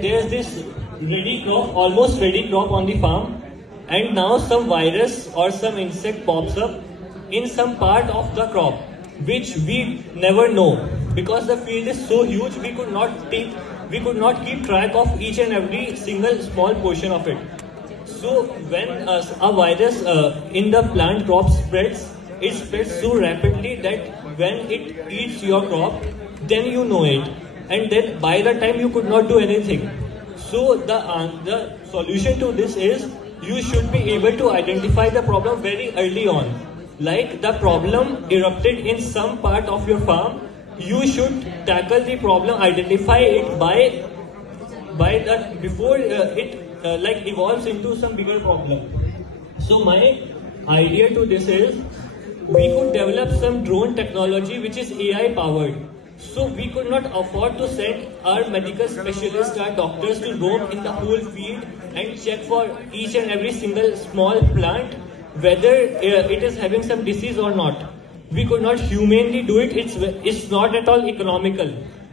there's this ready crop, almost ready crop on the farm, and now some virus or some insect pops up in some part of the crop, which we never know because the field is so huge. We could not keep track of each and every single small portion of it. So when a virus in the plant crop spreads, it spreads so rapidly that when it eats your crop, then you know it, and then by the time you could not do anything. So the solution to this is you should be able to identify the problem very early on. Like the problem erupted in some part of your farm, you should tackle the problem, identify it by that before it like evolves into some bigger problem. So my idea to this is we could develop some drone technology which is AI powered. So we could not afford to send our medical specialists, our doctors to roam in the whole field and check for each and every single small plant whether it is having some disease or not. We could not humanly do it. It's not at all economical.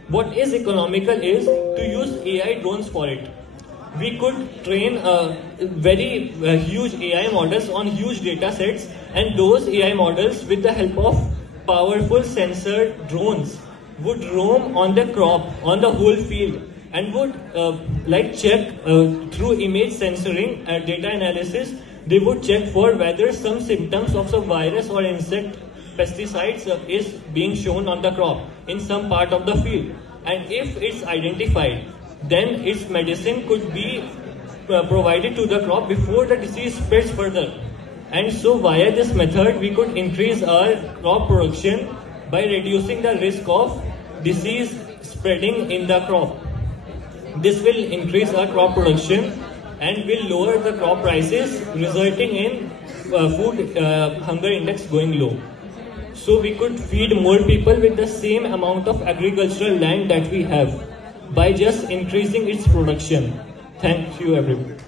What is economical is to use AI drones for it. We could train very huge AI models on huge data sets, and those AI models, with the help of powerful sensor drones, would roam on the crop, on the whole field, and would like check through image censoring and data analysis. They would check for whether some symptoms of some virus or insect pesticides is being shown on the crop in some part of the field, and if it's identified, then its medicine could be provided to the crop before the disease spreads further. And so via this method we could increase our crop production by reducing the risk of disease spreading in the crop. This will increase our crop production and will lower the crop prices, resulting in food hunger index going low. So we could feed more people with the same amount of agricultural land that we have by just increasing its production. Thank you everyone.